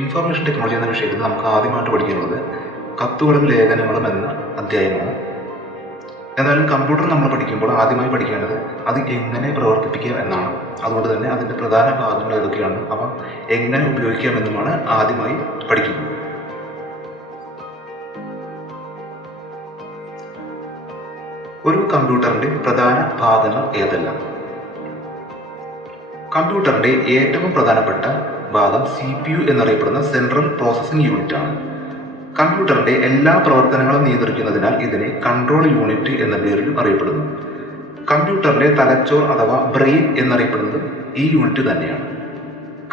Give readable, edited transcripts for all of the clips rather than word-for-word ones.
Information technology എന്ന വിഷയത്തിൽ നമുക്ക് ആദ്യമായിട്ട് പഠിക്കുന്നത് കത്തുകളും ലേഖനങ്ങളും എന്ന അധ്യായമാണ്. എന്നാലും കമ്പ്യൂട്ടർ നമ്മൾ പഠിക്കുമ്പോൾ ആദ്യമായി പഠിക്കേണ്ടത് അത് എങ്ങനെ പ്രവർത്തിപ്പിക്കാം എന്നാണ്. അതുകൊണ്ട് തന്നെ അതിൻ്റെ പ്രധാന ഭാഗങ്ങൾ ഏതൊക്കെയാണ്, അവ എങ്ങനെ ഉപയോഗിക്കാം എന്നുമാണ് ആദ്യമായി പഠിക്കുന്നത്. ഒരു കമ്പ്യൂട്ടറിൻ്റെ പ്രധാന ഭാഗങ്ങൾ ഏതെല്ലാം? കമ്പ്യൂട്ടറിൻ്റെ ഏറ്റവും പ്രധാനപ്പെട്ട ഭാഗം CPU എന്നറിയപ്പെടുന്ന സെൻട്രൽ പ്രോസസ്സിംഗ് യൂണിറ്റ് ആണ്. കമ്പ്യൂട്ടറിന്റെ എല്ലാ പ്രവർത്തനങ്ങളും നിയന്ത്രിക്കുന്നതിനാൽ ഇതിനെ കൺട്രോൾ യൂണിറ്റ് എന്ന പേരിൽ അറിയപ്പെടുന്നു. കമ്പ്യൂട്ടറിന്റെ തലച്ചോർ അഥവാ ബ്രെയിൻ എന്നറിയപ്പെടുന്നത് ഈ യൂണിറ്റ് തന്നെയാണ്.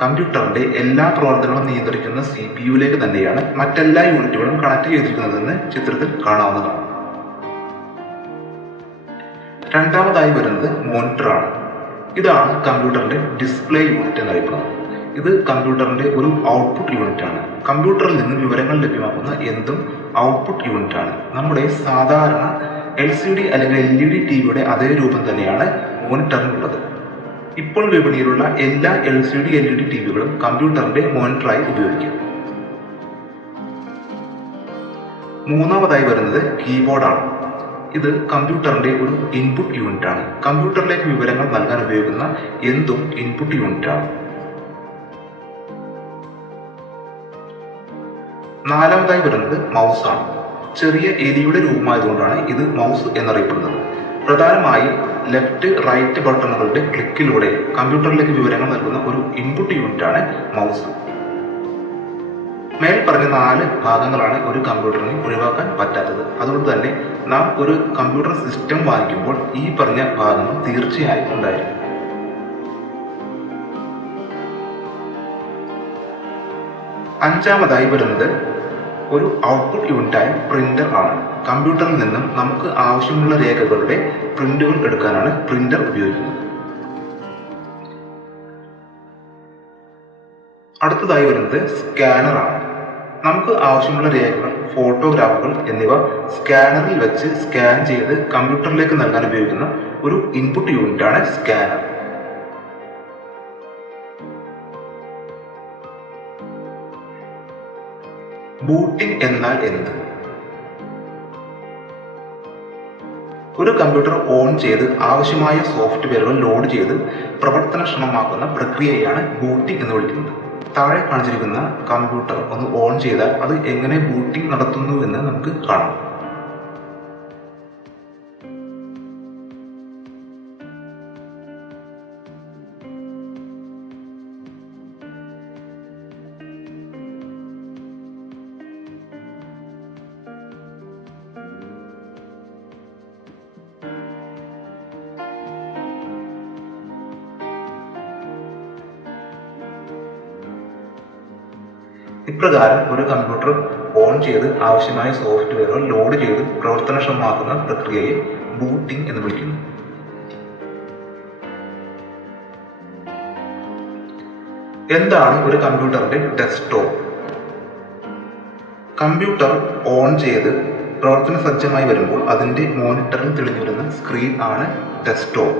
കമ്പ്യൂട്ടറിന്റെ എല്ലാ പ്രവർത്തനങ്ങളും നിയന്ത്രിക്കുന്ന CPU തന്നെയാണ് മറ്റെല്ലാ യൂണിറ്റുകളും കണക്ട് ചെയ്തിരിക്കുന്നതെന്ന് ചിത്രത്തിൽ കാണാവുന്നതാണ്. രണ്ടാമതായി വരുന്നത് മോണിറ്ററാണ്. ഇതാണ് കമ്പ്യൂട്ടറിന്റെ ഡിസ്പ്ലേ യൂണിറ്റ് എന്നറിയപ്പെടുന്നത്. ഇത് കമ്പ്യൂട്ടറിന്റെ ഒരു ഔട്ട്പുട്ട് യൂണിറ്റ് ആണ്. കമ്പ്യൂട്ടറിൽ നിന്ന് വിവരങ്ങൾ ലഭ്യമാക്കുന്ന എന്തും ഔട്ട്പുട്ട് യൂണിറ്റ് ആണ്. നമ്മുടെ സാധാരണ LCD അല്ലെങ്കിൽ LED ടിവിയുടെ അതേ രൂപം തന്നെയാണ് മോണിറ്ററിനുള്ളത്. ഇപ്പോൾ വിപണിയിലുള്ള എല്ലാ LCD LED ടിവികളും കമ്പ്യൂട്ടറിന്റെ മോണിറ്ററായി ഉപയോഗിക്കും. മൂന്നാമതായി വരുന്നത് കീബോർഡാണ്. ഇത് കമ്പ്യൂട്ടറിന്റെ ഒരു ഇൻപുട്ട് യൂണിറ്റ് ആണ്. കമ്പ്യൂട്ടറിലേക്ക് വിവരങ്ങൾ നൽകാൻ ഉപയോഗിക്കുന്ന എന്തും ഇൻപുട്ട് യൂണിറ്റ് ആണ്. നാലാമതായി വരുന്നത് മൗസ് ആണ്. ചെറിയ എലിയുടെ രൂപമായതുകൊണ്ടാണ് ഇത് മൗസ് എന്നറിയപ്പെടുന്നത്. പ്രധാനമായും ലെഫ്റ്റ് റൈറ്റ് ബട്ടണുകളുടെ ക്ലിക്കിലൂടെ കമ്പ്യൂട്ടറിലേക്ക് വിവരങ്ങൾ നൽകുന്ന ഒരു ഇൻപുട്ട് യൂണിറ്റ് ആണ് മൗസ്. മേൽ പറഞ്ഞ 4 ഭാഗങ്ങളാണ് ഒരു കമ്പ്യൂട്ടറിന് ഒഴിവാക്കാൻ പറ്റാത്തത്. അതുകൊണ്ട് തന്നെ നാം ഒരു കമ്പ്യൂട്ടർ സിസ്റ്റം വാങ്ങിക്കുമ്പോൾ ഈ പറഞ്ഞ ഭാഗങ്ങൾ തീർച്ചയായും ഉണ്ടായിരിക്കും. അഞ്ചാമതായി വരുന്നത് ഒരു ഔട്ട്പുട്ട് യൂണിറ്റായ പ്രിന്റർ ആണ്. കമ്പ്യൂട്ടറിൽ നിന്നും നമുക്ക് ആവശ്യമുള്ള രേഖകളുടെ പ്രിന്റുകൾ എടുക്കാനാണ് പ്രിന്റർ ഉപയോഗിക്കുന്നത്. അടുത്തതായി വരുന്നത് സ്കാനർ ആണ്. നമുക്ക് ആവശ്യമുള്ള രേഖകൾ, ഫോട്ടോഗ്രാഫുകൾ എന്നിവ സ്കാനറിൽ വെച്ച് സ്കാൻ ചെയ്ത് കമ്പ്യൂട്ടറിലേക്ക് നൽകാൻ ഉപയോഗിക്കുന്ന ഒരു ഇൻപുട്ട് യൂണിറ്റ് ആണ് സ്കാനർ. ബൂട്ടിംഗ് എന്നാൽ എന്ത്? ഒരു കമ്പ്യൂട്ടർ ഓൺ ചെയ്ത് ആവശ്യമായ സോഫ്റ്റ്വെയറുകൾ ലോഡ് ചെയ്ത് പ്രവർത്തനക്ഷമമാക്കുന്ന പ്രക്രിയയാണ് ബൂട്ടിംഗ് എന്ന് വിളിക്കുന്നത്. താഴെ കാണിച്ചിരിക്കുന്ന കമ്പ്യൂട്ടർ ഒന്ന് ഓൺ ചെയ്താൽ അത് എങ്ങനെ ബൂട്ടിംഗ് നടത്തുന്നു എന്ന് നമുക്ക് കാണാം. ഇപ്രകാരം ഒരു കമ്പ്യൂട്ടർ ഓൺ ചെയ്ത് ആവശ്യമായ സോഫ്റ്റ്വെയറുകൾ ലോഡ് ചെയ്ത് പ്രവർത്തനക്ഷമമാക്കുന്ന പ്രക്രിയയെ ബൂട്ടിംഗ് എന്ന് വിളിക്കുന്നു. എന്താണ് ഒരു കമ്പ്യൂട്ടറിന്റെ ഡെസ്ക്ടോപ്പ്? കമ്പ്യൂട്ടർ ഓൺ ചെയ്ത് പ്രവർത്തന സജ്ജമായി വരുമ്പോൾ അതിന്റെ മോണിറ്ററിൽ തെളിഞ്ഞു വരുന്ന സ്ക്രീൻ ആണ് ഡെസ്ക്ടോപ്പ്.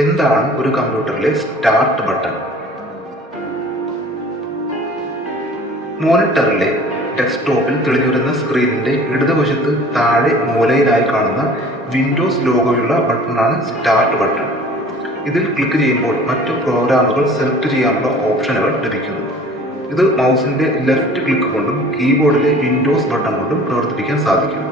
എന്താണ് ഒരു കമ്പ്യൂട്ടറിലെ സ്റ്റാർട്ട് ബട്ടൺ? മോണിറ്ററിലെ ഡെസ്ക്ടോപ്പിൽ തെളിഞ്ഞുവരുന്ന സ്ക്രീനിന്റെ ഇടതുവശത്ത് താഴെ മൂലയിലായി കാണുന്ന വിൻഡോസ് ലോഗോയുള്ള ബട്ടണാണ് സ്റ്റാർട്ട് ബട്ടൺ. ഇതിൽ ക്ലിക്ക് ചെയ്യുമ്പോൾ മറ്റു പ്രോഗ്രാമുകൾ സെലക്ട് ചെയ്യാനുള്ള ഓപ്ഷനുകൾ ലഭിക്കുന്നു. ഇത് മൗസിന്റെ ലെഫ്റ്റ് ക്ലിക്ക് കൊണ്ടും കീബോർഡിലെ വിൻഡോസ് ബട്ടൺ കൊണ്ടും പ്രവർത്തിപ്പിക്കാൻ സാധിക്കും.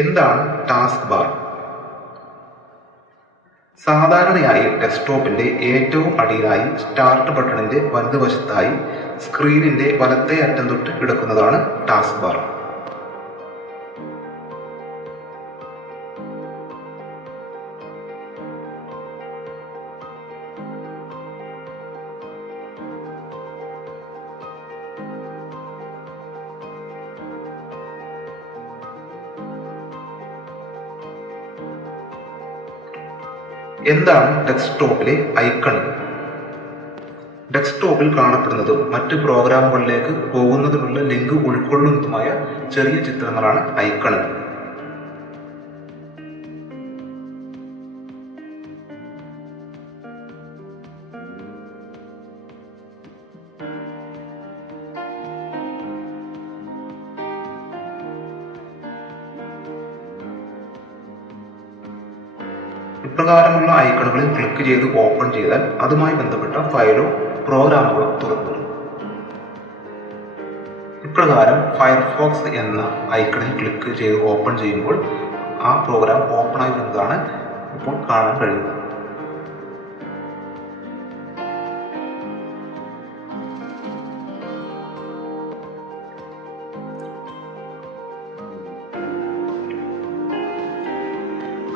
എന്താണ് ടാസ്ക് ബാർ? സാധാരണയായി ഡെസ്ക്ടോപ്പിന്റെ ഏറ്റവും അടിയിലായി സ്റ്റാർട്ട് ബട്ടണിന്റെ വലതുവശത്തായി സ്ക്രീനിന്റെ വലത്തേ അറ്റം തൊട്ട് കിടക്കുന്നതാണ് ടാസ്ക് ബാർ. എന്താണ് ഡെസ്ക്ടോപ്പിലെ ഐക്കൺ? ഡെസ്ക്ടോപ്പിൽ കാണപ്പെടുന്നതും മറ്റ് പ്രോഗ്രാമുകളിലേക്ക് പോകുന്നതിനുള്ള ലിങ്ക് ഉൾക്കൊള്ളുന്നതുമായ ചെറിയ ചിത്രങ്ങളാണ് ഐക്കണുകൾ. ഇപ്രകാരമുള്ള ഐക്കണുകളിൽ ക്ലിക്ക് ചെയ്ത് ഓപ്പൺ ചെയ്താൽ അതുമായി ബന്ധപ്പെട്ട ഫയലോ പ്രോഗ്രാമുകളോ തുറക്കുന്നു. ഇപ്രകാരം ഫയർഫോക്സ് എന്ന ഐക്കണിൽ ക്ലിക്ക് ചെയ്ത് ഓപ്പൺ ചെയ്യുമ്പോൾ ആ പ്രോഗ്രാം ഓപ്പൺ ആയി വരുന്നതാണ് ഇപ്പോൾ കാണാൻ കഴിയുന്നത്.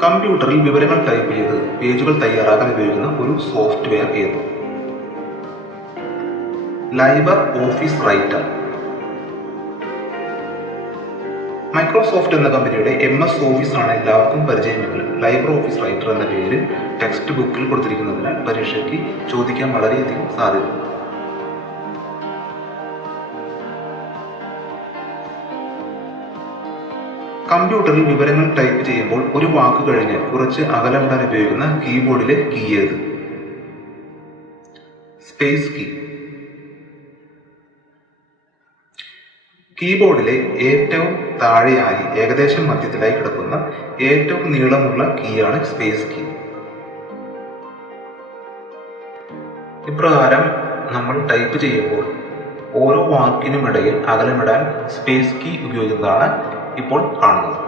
കമ്പ്യൂട്ടറിൽ വിവരങ്ങൾ ടൈപ്പ് ചെയ്ത് പേജുകൾ തയ്യാറാക്കാൻ ഉപയോഗിക്കുന്ന ഒരു സോഫ്റ്റ്വെയർ ഏത്? ലൈബർ ഓഫീസ് റൈറ്റർ. മൈക്രോസോഫ്റ്റ് എന്ന കമ്പനിയുടെ MS ഓഫീസ് ആണ് എല്ലാവർക്കും പരിചയമെങ്കിലും ലൈബർ ഓഫീസ് റൈറ്റർ എന്ന പേര് ടെക്സ്റ്റ് ബുക്കിൽ കൊടുത്തിരിക്കുന്നതിനാൽ പരീക്ഷയ്ക്ക് ചോദിക്കാൻ വളരെയധികം സാധ്യതയുണ്ട്. കമ്പ്യൂട്ടറിൽ വിവരങ്ങൾ ടൈപ്പ് ചെയ്യുമ്പോൾ ഒരു വാക്ക് കഴിഞ്ഞ് കുറച്ച് അകലം വിടാൻ ഉപയോഗിക്കുന്ന കീബോർഡിലെ കീ ഏത്? Space key. കീബോർഡിലെ ഏറ്റവും താഴെയായി ഏകദേശം മധ്യത്തിലായി കിടക്കുന്ന ഏറ്റവും നീളമുള്ള കീയാണ് സ്പേസ് കീ. ഇപ്രകാരം നമ്മൾ ടൈപ്പ് ചെയ്യുമ്പോൾ ഓരോ വാക്കിനുമിടയിൽ അകലമിടാൻ സ്പേസ് കീ ഉപയോഗിക്കുന്നതാണ് ഇപ്പോൾ കാണുന്നത്.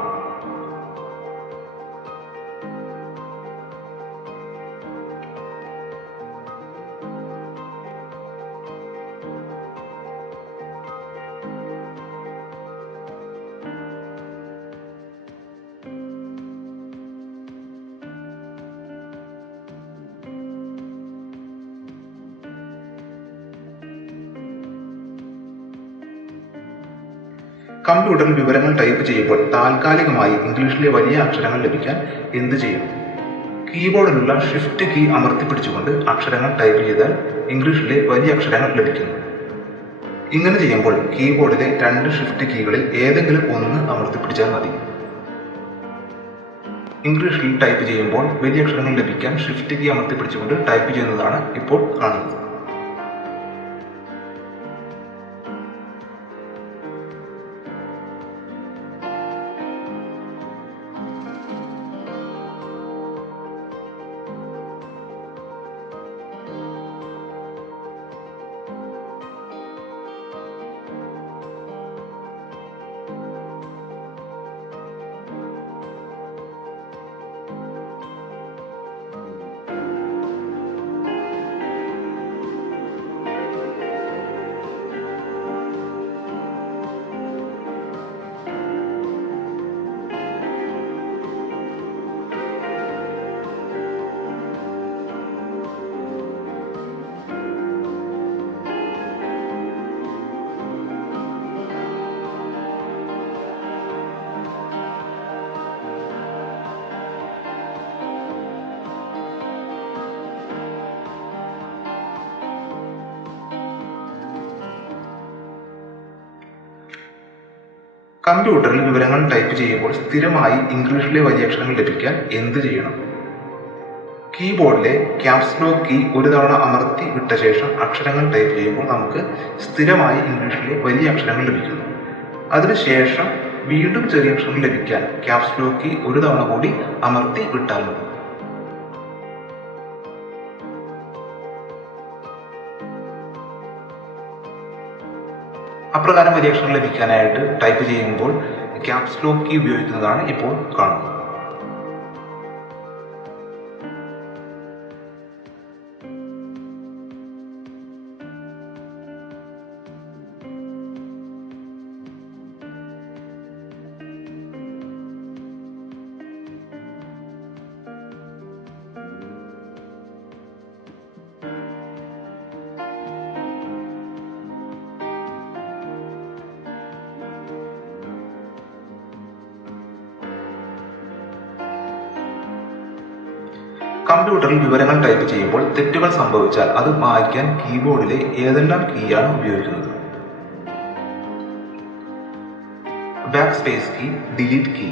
കമ്പ്യൂട്ടറിൽ വിവരങ്ങൾ ടൈപ്പ് ചെയ്യുമ്പോൾ താൽക്കാലികമായി ഇംഗ്ലീഷിലെ വലിയ അക്ഷരങ്ങൾ ലഭിക്കാൻ എന്ത് ചെയ്യണം? കീബോർഡിലുള്ള ഷിഫ്റ്റ് കീ അമർത്തിപ്പിടിച്ചുകൊണ്ട് അക്ഷരങ്ങൾ ടൈപ്പ് ചെയ്താൽ ഇംഗ്ലീഷിലെ വലിയ അക്ഷരങ്ങൾ ലഭിക്കുന്നു. ഇങ്ങനെ ചെയ്യുമ്പോൾ കീബോർഡിലെ 2 ഷിഫ്റ്റ് കീകളിൽ ഏതെങ്കിലും ഒന്ന് അമർത്തിപ്പിടിച്ചാൽ മതി. ഇംഗ്ലീഷിൽ ടൈപ്പ് ചെയ്യുമ്പോൾ വലിയ അക്ഷരങ്ങൾ ലഭിക്കാൻ ഷിഫ്റ്റ് കീ അമർത്തിപ്പിടിച്ചുകൊണ്ട് ടൈപ്പ് ചെയ്യുന്നതാണ് ഇപ്പോൾ കാണുന്നത്. കമ്പ്യൂട്ടറിൽ വിവരങ്ങൾ ടൈപ്പ് ചെയ്യുമ്പോൾ സ്ഥിരമായി ഇംഗ്ലീഷിലെ വലിയ അക്ഷരങ്ങൾ ലഭിക്കാൻ എന്ത് ചെയ്യണം? കീബോർഡിലെ ക്യാപ്സ് ലോക്ക് കീ ഒരു തവണ അമർത്തി വിട്ട ശേഷം അക്ഷരങ്ങൾ ടൈപ്പ് ചെയ്യുമ്പോൾ നമുക്ക് സ്ഥിരമായി ഇംഗ്ലീഷിലെ വലിയ അക്ഷരങ്ങൾ ലഭിക്കുന്നു. അതിനുശേഷം വീണ്ടും ചെറിയ അക്ഷരങ്ങൾ ലഭിക്കാൻ ക്യാപ്സ് ലോക്ക് കീ ഒരു തവണ കൂടി അമർത്തി വിട്ടാൽ മതി. അപ്രകാരം വലിയ അക്ഷരങ്ങൾ ലഭിക്കാനായിട്ട് ടൈപ്പ് ചെയ്യുമ്പോൾ ക്യാപ്സ് ലോക്ക് കീ ഉപയോഗിക്കുന്നതാണ് ഇപ്പോൾ കാണുന്നത്. കമ്പ്യൂട്ടറിൽ വിവരങ്ങൾ ടൈപ്പ് ചെയ്യുമ്പോൾ തെറ്റുകൾ സംഭവിച്ചാൽ അത് മായ്ക്കാൻ കീബോർഡിലെ ഏതെല്ലാം കീയാണ് ഉപയോഗിക്കുന്നത്? Back space key, delete key.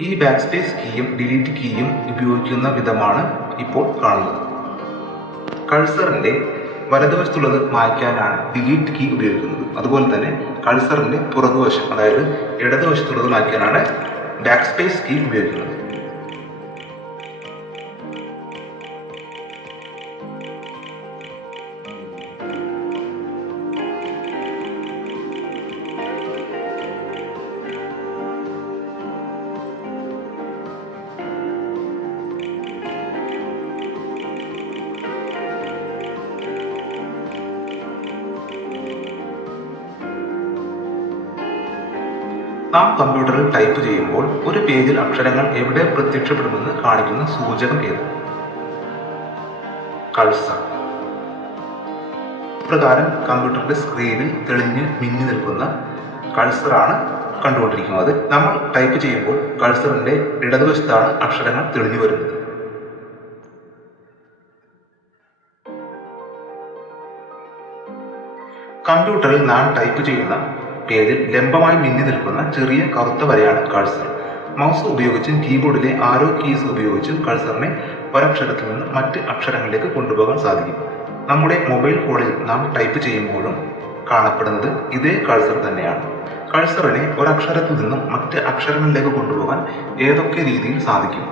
ഈ ബാക്ക് സ്പേസ് കീയും ഡിലീറ്റ് കീയും ഉപയോഗിക്കുന്ന വിധമാണ് ഇപ്പോൾ കാണുന്നത്. കഴ്സറിന്റെ വലതുവശത്തുള്ളത് മായ്ക്കാനാണ് ഡിലീറ്റ് കീ ഉപയോഗിക്കുന്നത്. അതുപോലെ തന്നെ കഴ്സറിന്റെ പുറകുവശം, അതായത് ഇടതുവശത്തുള്ളത് മായ്ക്കാനാണ് ബാക്ക് സ്പേസ് കീ ഉപയോഗിക്കുന്നത്. നാം കമ്പ്യൂട്ടറിൽ ടൈപ്പ് ചെയ്യുമ്പോൾ ഒരു പേജിൽ അക്ഷരങ്ങൾ എവിടെ പ്രത്യക്ഷപ്പെടുമെന്ന് കാണിക്കുന്ന സൂചകം ഏത്? കഴ്സർ. പ്രകാരം കമ്പ്യൂട്ടറിന്റെ സ്ക്രീനിൽ തെളിഞ്ഞ് മിന്നി നിൽക്കുന്ന കഴ്സറാണ് കണ്ടുകൊണ്ടിരിക്കുന്നത്. നമ്മൾ ടൈപ്പ് ചെയ്യുമ്പോൾ കഴ്സറിന്റെ ഇടതുവശത്താണ് അക്ഷരങ്ങൾ തെളിഞ്ഞു വരുന്നത്. കമ്പ്യൂട്ടറിൽ നാം ടൈപ്പ് ചെയ്യുന്ന പേജിൽ ലംബമായി മിന്നി നിൽക്കുന്ന ചെറിയ കറുത്ത വരയാണ് കഴ്സർ. മൗസ് ഉപയോഗിച്ചും കീബോർഡിലെ ആരോ കീസ് ഉപയോഗിച്ചും കഴ്സറിനെ ഒരക്ഷരത്തിൽ നിന്ന് മറ്റ് അക്ഷരങ്ങളിലേക്ക് കൊണ്ടുപോകാൻ സാധിക്കും. നമ്മുടെ മൊബൈൽ ഫോണിൽ നാം ടൈപ്പ് ചെയ്യുമ്പോഴും കാണപ്പെടുന്നത് ഇതേ കഴ്സർ തന്നെയാണ്. കഴ്സറിനെ ഒരക്ഷരത്തിൽ നിന്നും മറ്റ് അക്ഷരങ്ങളിലേക്ക് കൊണ്ടുപോകാൻ ഏതൊക്കെ രീതിയിൽ സാധിക്കും?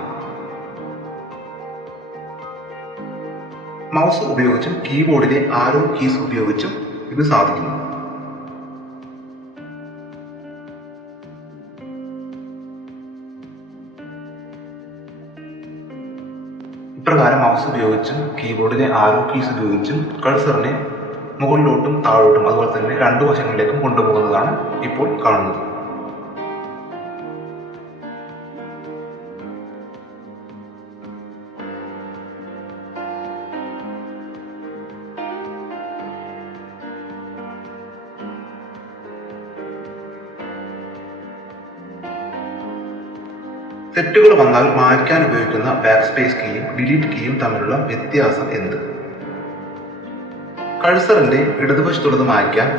മൗസ് ഉപയോഗിച്ചും കീബോർഡിലെ ആരോ കീസ് ഉപയോഗിച്ചും ഇത് സാധിക്കുന്നു. ഇപ്രകാരം മൗസ് ഉപയോഗിച്ചും കീബോർഡിലെ ആരോ കീസ് ഉപയോഗിച്ചും കഴ്സറിനെ മുകളിലോട്ടും താഴോട്ടും അതുപോലെ തന്നെ രണ്ടു വശങ്ങളിലേക്കും കൊണ്ടുപോകുന്നതാണ് ഇപ്പോൾ കാണുന്നത്. തെറ്റുകൾ വന്നാൽ മായ്ക്കാൻ ഉപയോഗിക്കുന്ന ബാക്ക് സ്പേസ് കീയും ഡിലീറ്റ് കീയും തമ്മിലുള്ള വ്യത്യാസം എന്ത്? കഴ്സറിന്റെ ഇടതുവശത്തുള്ളത് മായ്ക്കാൻ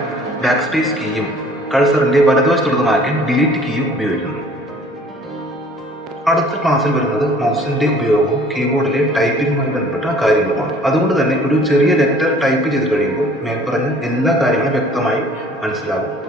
ബാക്ക് സ്പേസ് കീയും കഴ്സറിന്റെ വലതുവശത്തുള്ളത് മായ്ക്കാൻ ഡിലീറ്റ് കീയും ഉപയോഗിക്കുന്നു. അടുത്ത ക്ലാസ്സിൽ വരുന്നത് മൗസിന്റെ ഉപയോഗവും കീബോർഡിലെ ടൈപ്പിംഗുമായി ബന്ധപ്പെട്ട കാര്യങ്ങളുമാണ്. അതുകൊണ്ട് തന്നെ ഒരു ചെറിയ ലെറ്റർ ടൈപ്പ് ചെയ്ത് കഴിയുമ്പോൾ മേൽപ്പറഞ്ഞ എല്ലാ കാര്യങ്ങളും വ്യക്തമായി മനസ്സിലാകും.